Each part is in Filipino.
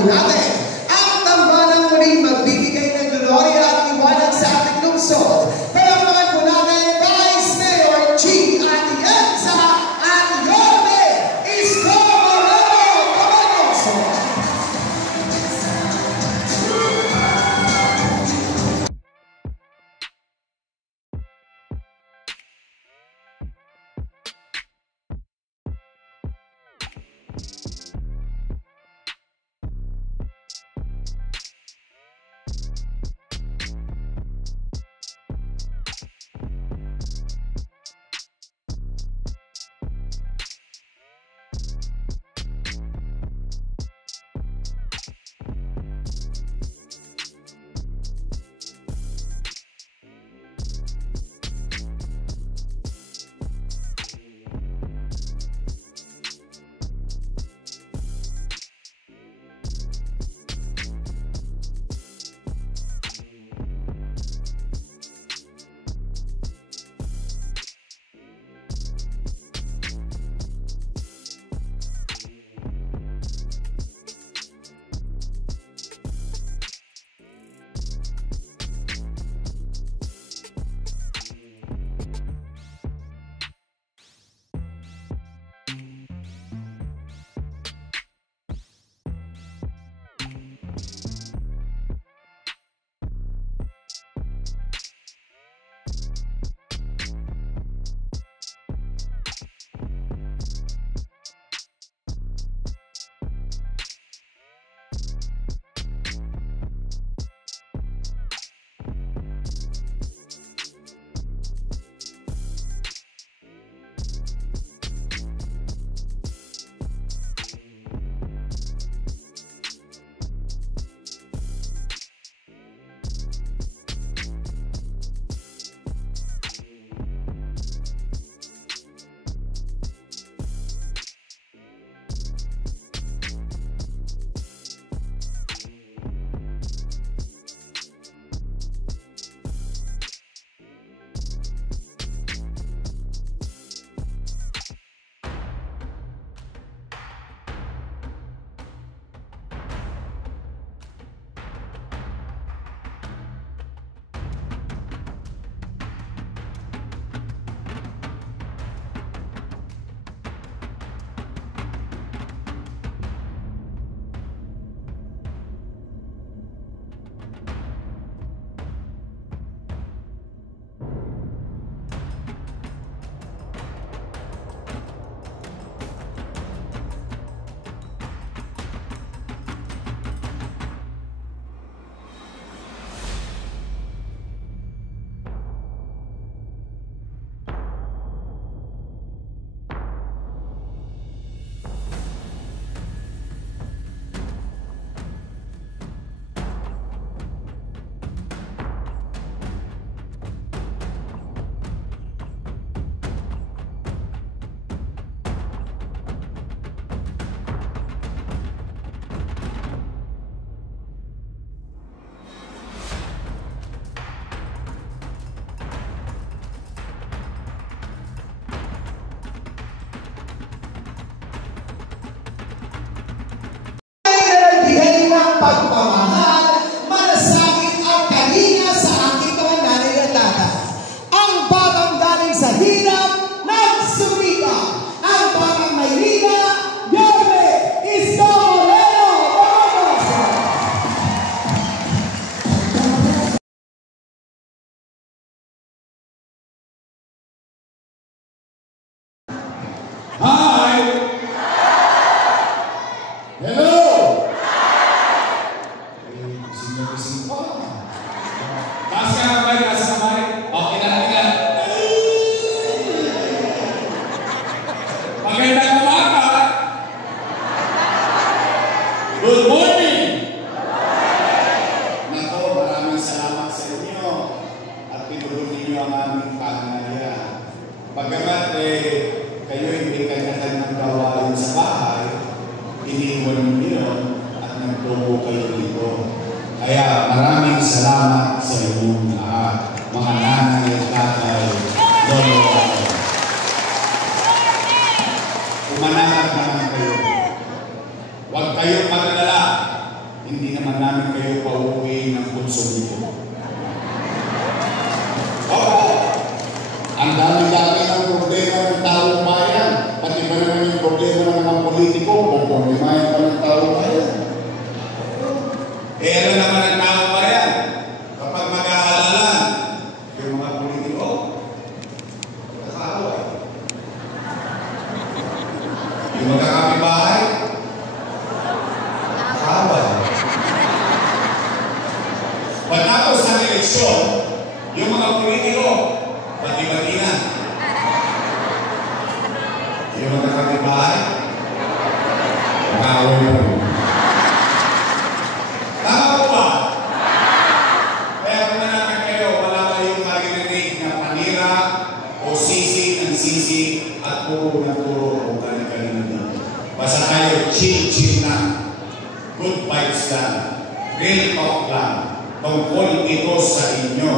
po natin ang tambalang muling magbibigay ng gloria at liwanag sa ating lungsod. Palakpakan po natin Vice Mayor G. Atienza at Yorme Isko Moreno Cabañoso. Pagmamahal, malasakit at kalinga sa aking mga nanay at tatay. Ang batang galing sa hirap, nagsumika. Ang batang Maynila, Yorme Isko Moreno Cabañoso. Hi! Hello! Taas ka kamay, taas ka kamay. Okay na, tingnan. Magandang umaga. Good morning. Nako, maraming salamat sa inyo at pinuhon ninyo ang aming pananalia. Bagamat kayo hindi kanya-kanyang gawain sa bahay, iniwan ninyo at nagtubo kayo dito. Kaya maraming salamat sa inyong lahat, mga nanay at tatay, lolo. Pumanakot naman kayo. Huwag kayong mag-alala. eleksyon, yung mga politiko, bati-bati na. Yung mga kapitbahay, mag-aaway na po. Tama po ba? Kaya kung namin kayo, wala kayong maririnig na panira o sisi ng sisi at puro na puro o kanina dito. Basta kayo, chill-chill na. Good vibes lang. Real talk lang. Tungkol ito sa inyo,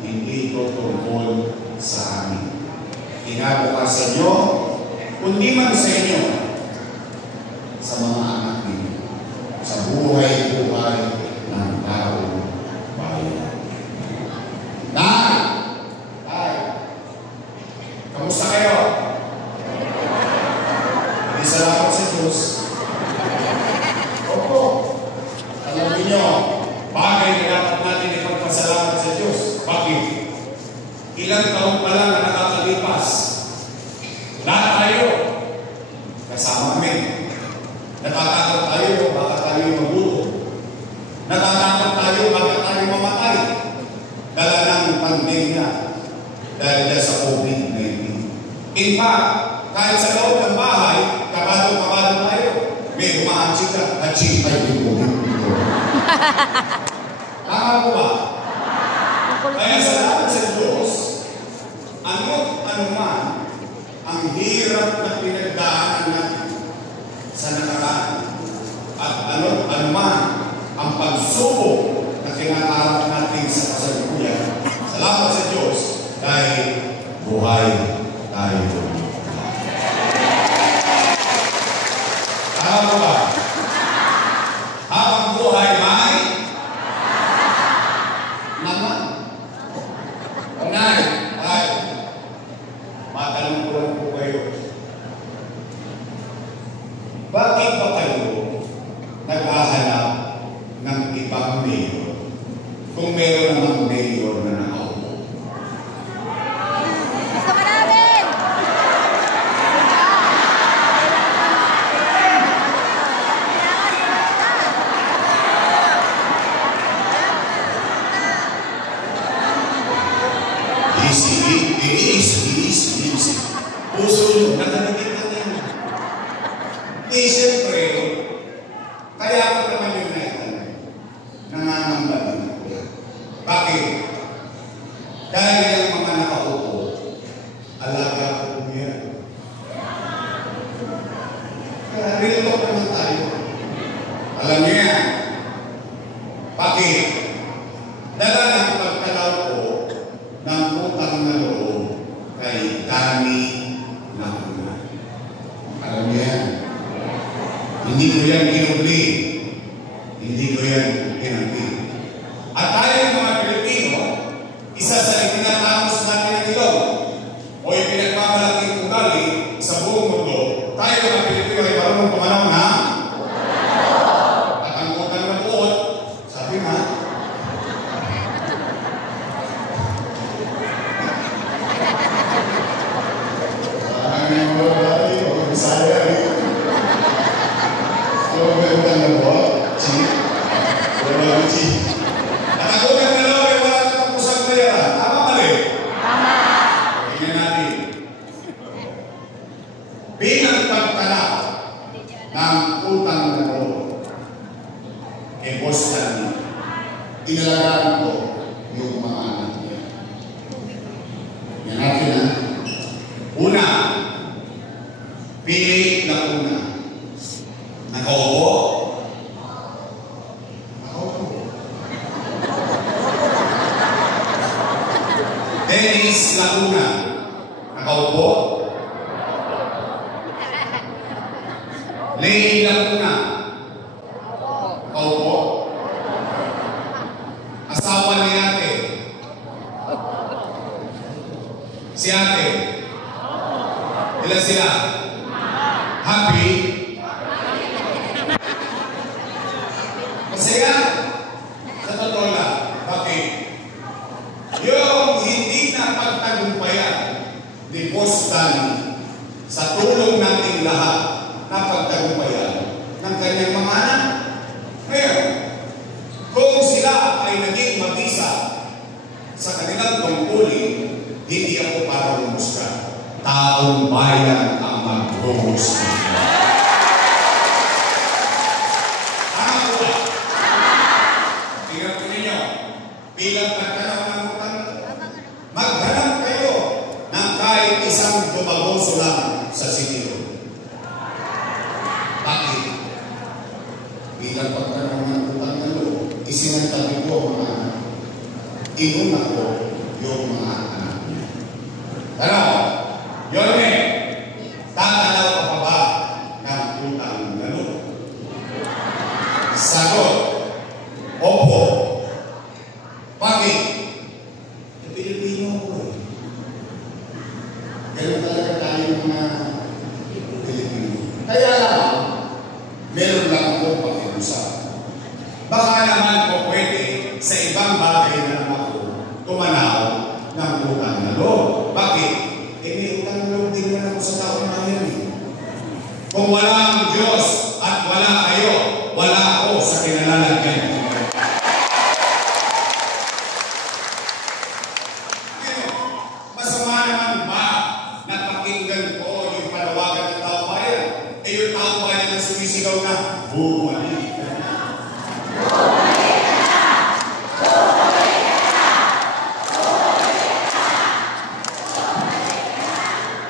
hindi ito tungkol sa amin. Inabukas sa inyo, kundi man sa inyo, sa mga anak ninyo, sa buhay-buhay ng tao bayan. Tay, kamusta kayo? Hindi salamat sa Diyos. Opo, alam niyo, bagay na dapat natin ipagpasalamat sa Diyos. Bakit? Ilang taon pa lang na nakakalipas, lahat tayo kasama kami. Natatakot tayo, baka tayo magulo. Natatakot tayo, baka tayo mamatay. Dala ng pandemya dahil sa COVID-19. In fact, kahit sa loob ng bahay, kabado-kabado tayo. May umahansi ka, achik ay COVID-19. Tama po ba? Kaya salamat sa Diyos, ano man, ang hirap na pinagdaanan natin sa nakaraan at ano man ang pagsubok na kinaharap natin sa kasalukuyan. Salamat sa Diyos dahil buhay tayo. Tama ba? Habang buhay may naman. Unay, matanong ko lang po kayo. Bakit ba kayo naghahanap ng ibang mayor kung meron namang mayor na nakaupo? Gusto ka namin! Easy. Puso nyo, nakalitin na tayo. Siyempre, kaya ako naman yung naitanong. Nangangamba din ako. Bakit? Dahil yung mga nakaupo, alaga ko yan. Kaya real talk naman tayo. Alam niyo yan. Bakit? Dala ng pagkalaw ko ng utang na loob kay Dani Laguna. Alam niyo yan. Hindi ko yan kinubli. Hindi ko yan kinubli. At tayo mga Pilipino, isa sa itinatapos natin ng ilong o ipinagmamalaking ugali sa buong mundo, tayo mga Pilipino ay marunong pumanaw na at ang utang na buot, sabi nga, bilang pagtalaw ng utang na loob kay Boss Dani, inalagaan ko yung mga anak niya. Yan natin na. Una, Pili Laguna. Nakaupo? Dennis Laguna. Nakaupo? Lay Laguna. Nakaupo? Asawa ni ate. Si ate. Ilan sila? Happy? Masaya? Sa totoo lang. Bakit? Yung hindi na pagtagumpayan ni Boss Dani sa tulong nating lahat na pagtagumpayan ng kanyang mga anak. Ngayon, kung sila ay naging mag-isa taong bayan ang mag-host. Tama po ba? Tingnan po ninyo, bilang nagkaroon ng utang, maghanap kayo ng kahit isang dumagoso lang sa sitio. Bakit? Bilang pagkaroon ng utang na loob, isinantabi ko mga anak. Inuna ko yung mga anak niya. Pero, yun tatanaw ka pa ba ng utang na loob? Sagot, opo. Bakit? Yung Pilipino ko Ganun talaga tayo mga Pilipino. Kaya lang, meron lang akong pakiusap. Baka naman po pwede sa ibang bagay na naman ako tumanaw ng utang na loob. Bakit? May utang na loob din naman ako sa taong bayan eh. Kung wala ang Diyos at wala kayo, wala ako sa kinalalagyan. Masama naman ba na pakinggan ko yung panawagan ng taong bayan? Yung taong bayan na sumisigaw na, bumalik.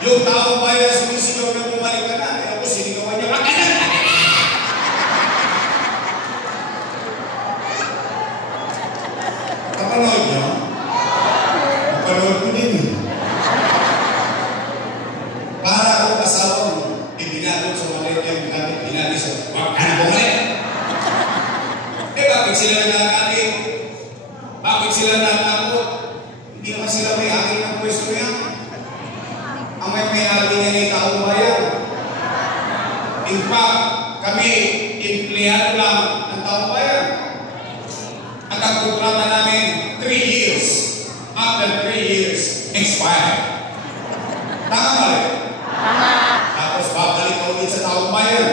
Yung taong bayan sumisigaw na bumalik ka na, kaya ako sinigawan niya, kapanood niyo? Kapanood ko din eh. Para ako kasawang ibinagod sa maliit yung gamit, binagis ko, wag ka na bumalik! Bakit sila nagagalit? Bakit sila nagagalit? Hindi naman sila may akin ng pwesto niya. Ang may-ari niya ay taong bayan. In fact, kami, empleyado lang ng taong bayan. At ang programa namin, 3 years. After 3 years, expired. Tama ba rin? Tama. Tapos babalik ka ulit sa taong bayan.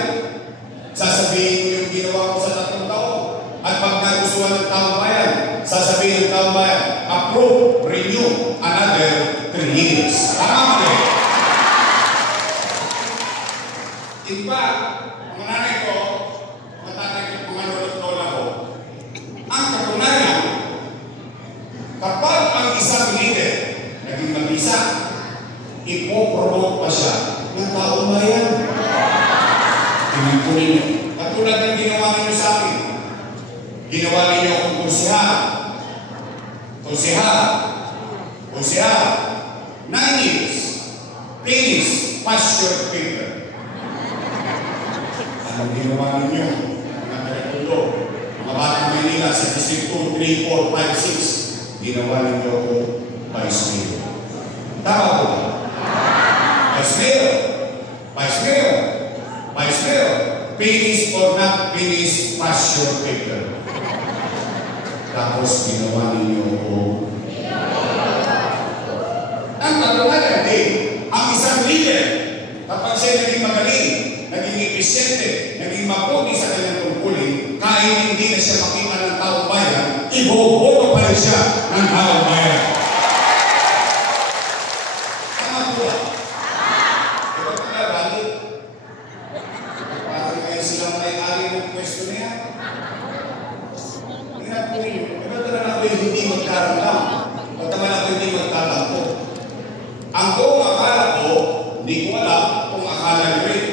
Sasabihin ko yung ginawa ko sa 3 taon. At pag nagustuhan ng taong bayan, sasabihin ng taong bayan, approve, renew, another 3 years. Tama ba rin? In fact, mga nanay ko, mga tatay ko, mga lolo-lola ko, ang katunayan, kapag ang isang leader naging mag-isa, ipopromote pa siya ng taong bayan. Tingnan po ninyo. Katulad ng ginawa ninyo sa akin. Ginawa ninyo akong kursihal. Kursihal. 9 years. Finish. Pasture paper. Anong ginawa ninyo? Mga taga-tulo. Mga batang Manila sa District 2, 3, 4, 5, 6. Ginawa ninyo ako Vice Mayor. Tama po ba? Vice Mayor. Vice Mayor. Vice Mayor. Finish or not finish pasture paper. Tapos ginawa ninyo ako. Ang katunayan din, ang isang leader, kapag siya naging magaling, naging episyente, naging mabuti sa kanyang tungkulin, kahit hindi na siya makita ng taong bayan, iboboto pa rin siya ng taong bayan. Tama po ba? Ito pa na, bali? Parang kayo silang may-ari ng pwesto niya. Tingnan po ninyo. Ito talaga ako yung hindi magkaramdam. Pag naman ako hindi magtatampo. Ang buong akala ko, hindi ko alam kung akala nyo rin.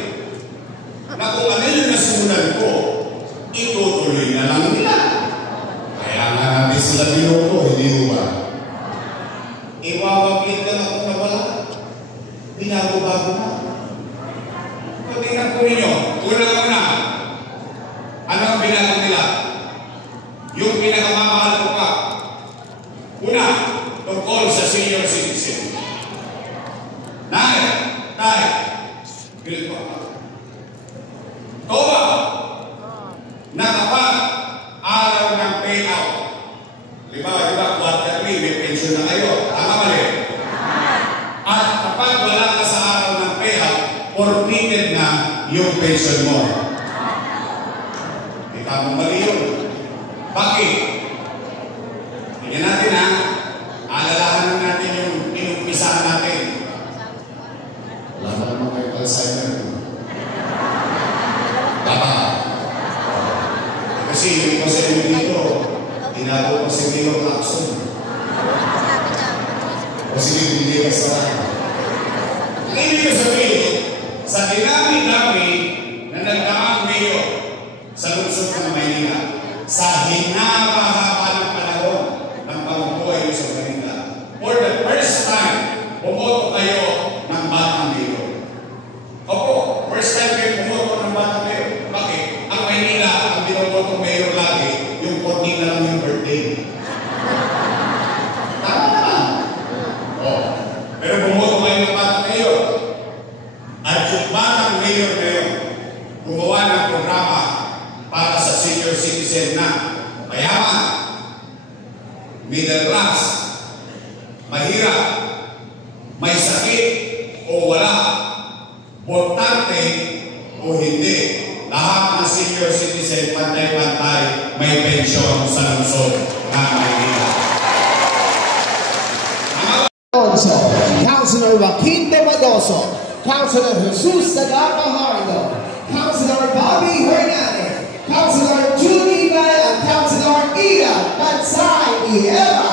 Na kung ano yung nasunan ko, itutuloy na lang nila. Kaya nga natin sila binuto, hindi mo ba? Iwawaglit na ako na wala. Binago-bago na. Tingnan po ninyo, una-una, ano ang binago nila? Yung pinakamamahal ko pa. Una, tungkol sa senior citizen. Tay, bilit po ako. Toba, na kapag araw ng payout, di ba, quarterly, may pension na kayo. Tama ba rin? At kapag wala ka sa araw ng payout, forfeited na yung pension mo. Di tamang mali yun. Bakit? Tingnan natin ha. Alalahanan natin yung inumpisahan natin. Kasi yung iba sa inyo dito, tinago ko si Milo Clapson. O sige, hindi ka sa ang ibig ko sabihin, sa dinami-dami na nagdaang mayor sa lungsod ng Maynila, sa hinaba-haba ng panahon ng pamumuhay sa Maynila, for the first time, bumoto kayo ng batang mayor. Opo, first time kayo bumoto ng batang mayor. Bakit? Ang Maynila, ang binoboto mayor lagi, yung 14 na lang yung birthday. Tama naman. Oh. Pero bumoto kayo ng batang mayor. At yung batang mayor ngayon, gumawa ng programa para sa senior citizen na mayaman, middle class, mahirap, may sakit o wala, importante o hindi, lahat ng senior citizen pantay-pantay may pensyon sa lungsod ng Maynila. Councilor Joaquin de Madoso, Councilor Jesus Nagapahardo, Councilor Bobby Hernandez, Councilor Judy Bay, at Councilor Ida Pansay Ieva.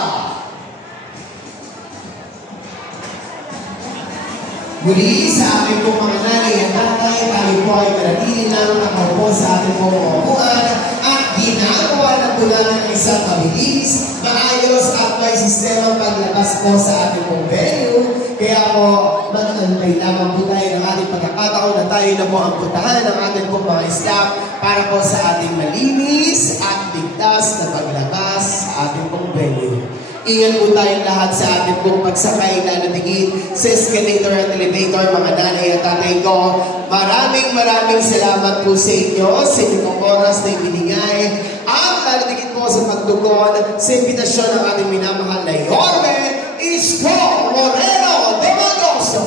Muli sa ating pong mga nanay at tatay, tayo po ay manatili lang nakaupo sa ating pong upuan at ginagawa na po lang ng isang mabilis, maayos at may sistema paglabas po sa ating pong venue. Kaya po, mag-antay lamang po tayo ng ating pagkakataon na tayo na po ang puntahan ng ating pong mga staff para po sa ating malinis at ligtas na paglabas sa ating pong venue. Ingat po tayong lahat sa ating pong pagsakay, lalo tigit sa escalator at elevator, mga nanay at tatay ko. Maraming salamat po sa inyo sa inyong oras na ibinigay at lalo tigit po sa pagtugon sa imbitasyon ng ating minamahal na Yorme Isko Moreno de Madoso.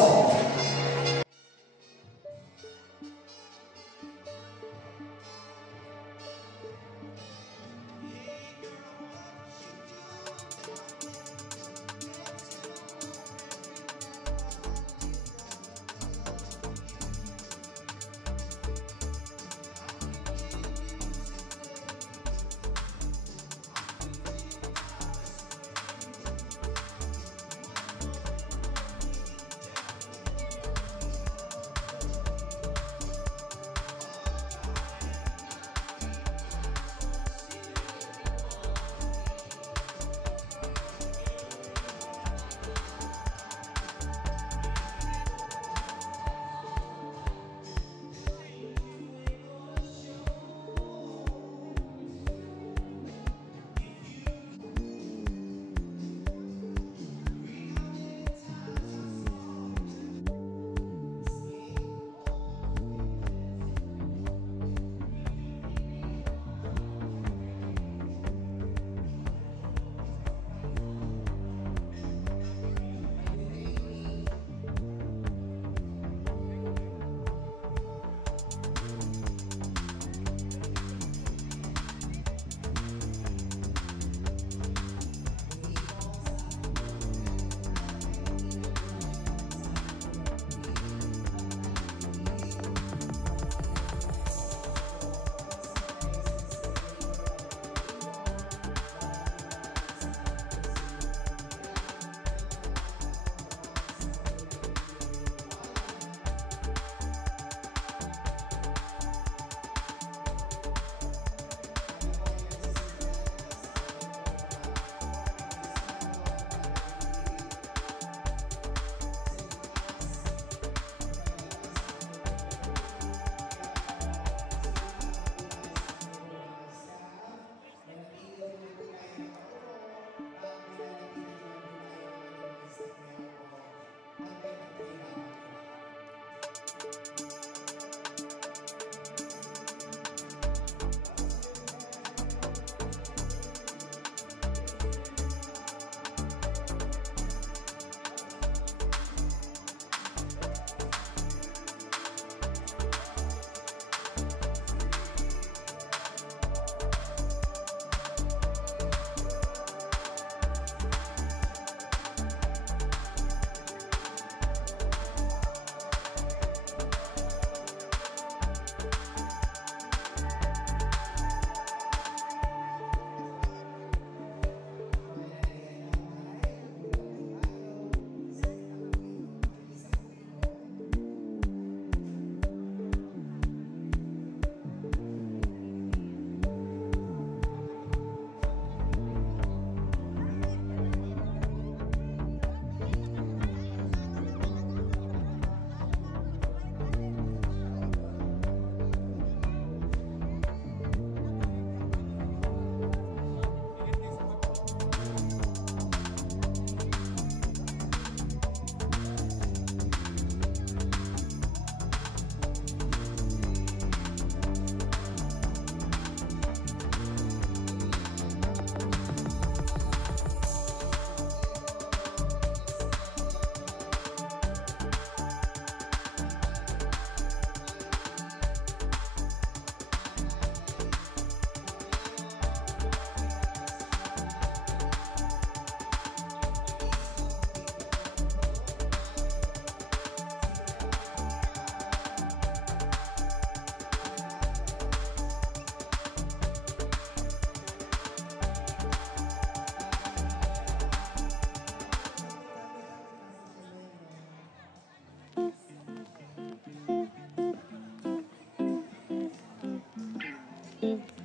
Mm.